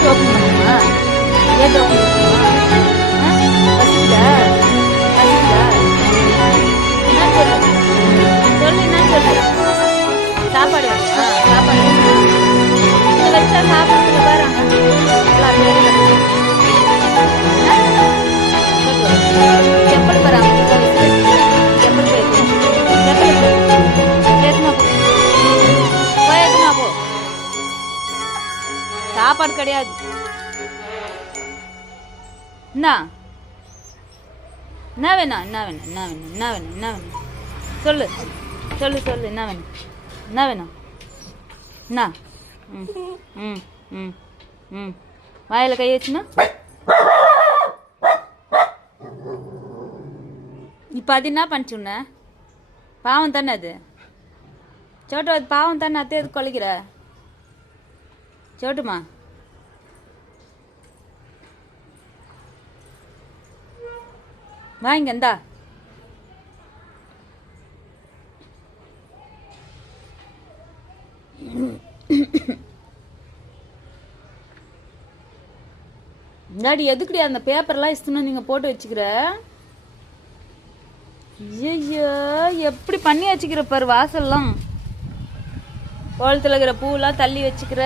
Gate open பண்ணுமா? Gate open பண்ணுமா? பசிக்குதா? பசிக்குதா? என்ன சொல்லு? சொல்லு, என்ன சொல்லு? சாப்பாடு வேணுமா? சாப்பாடு வேணுமா? இங்க வச்சா சாப்பிடுறதுக்கு பாருங்க. எல்லாம் பேரும் செப்பல் வராங்க. செப்பல் போயிருக்கோம். செப்பல் எத்தனா போ, போய் எத்தனா போ. சாப்பாடு கிடையாது. என்ன வேணும்? என்ன வேணும்? என்ன வேணும்? என்ன வேணும்? என்ன வேணும்? சொல்லு சொல்லு சொல்லு. என்ன வேணும்? என்ன வேணும்? என்ன? ம் ம் ம் ம் வாயில் கை வச்சுன்னா இப்போ அது என்ன பண்ணிச்சுண்ண? பாவம் தானே அது. சோட்டு அது பாவம் தானே. அத்தை எது கொலைக்கிற சோட்டுமா? வாங்க இந்தா. இந்தாடி எதுக்குடி அந்த பேப்பர்லாம் இஸ்துன்னு நீங்கள் போட்டு வச்சுக்கிற? ஐயோ எப்படி பண்ணி வச்சுக்கிற பாரு. வாசல்லாம் கோலத்தில் இருக்கிற பூவெல்லாம் தள்ளி வச்சுக்கிற.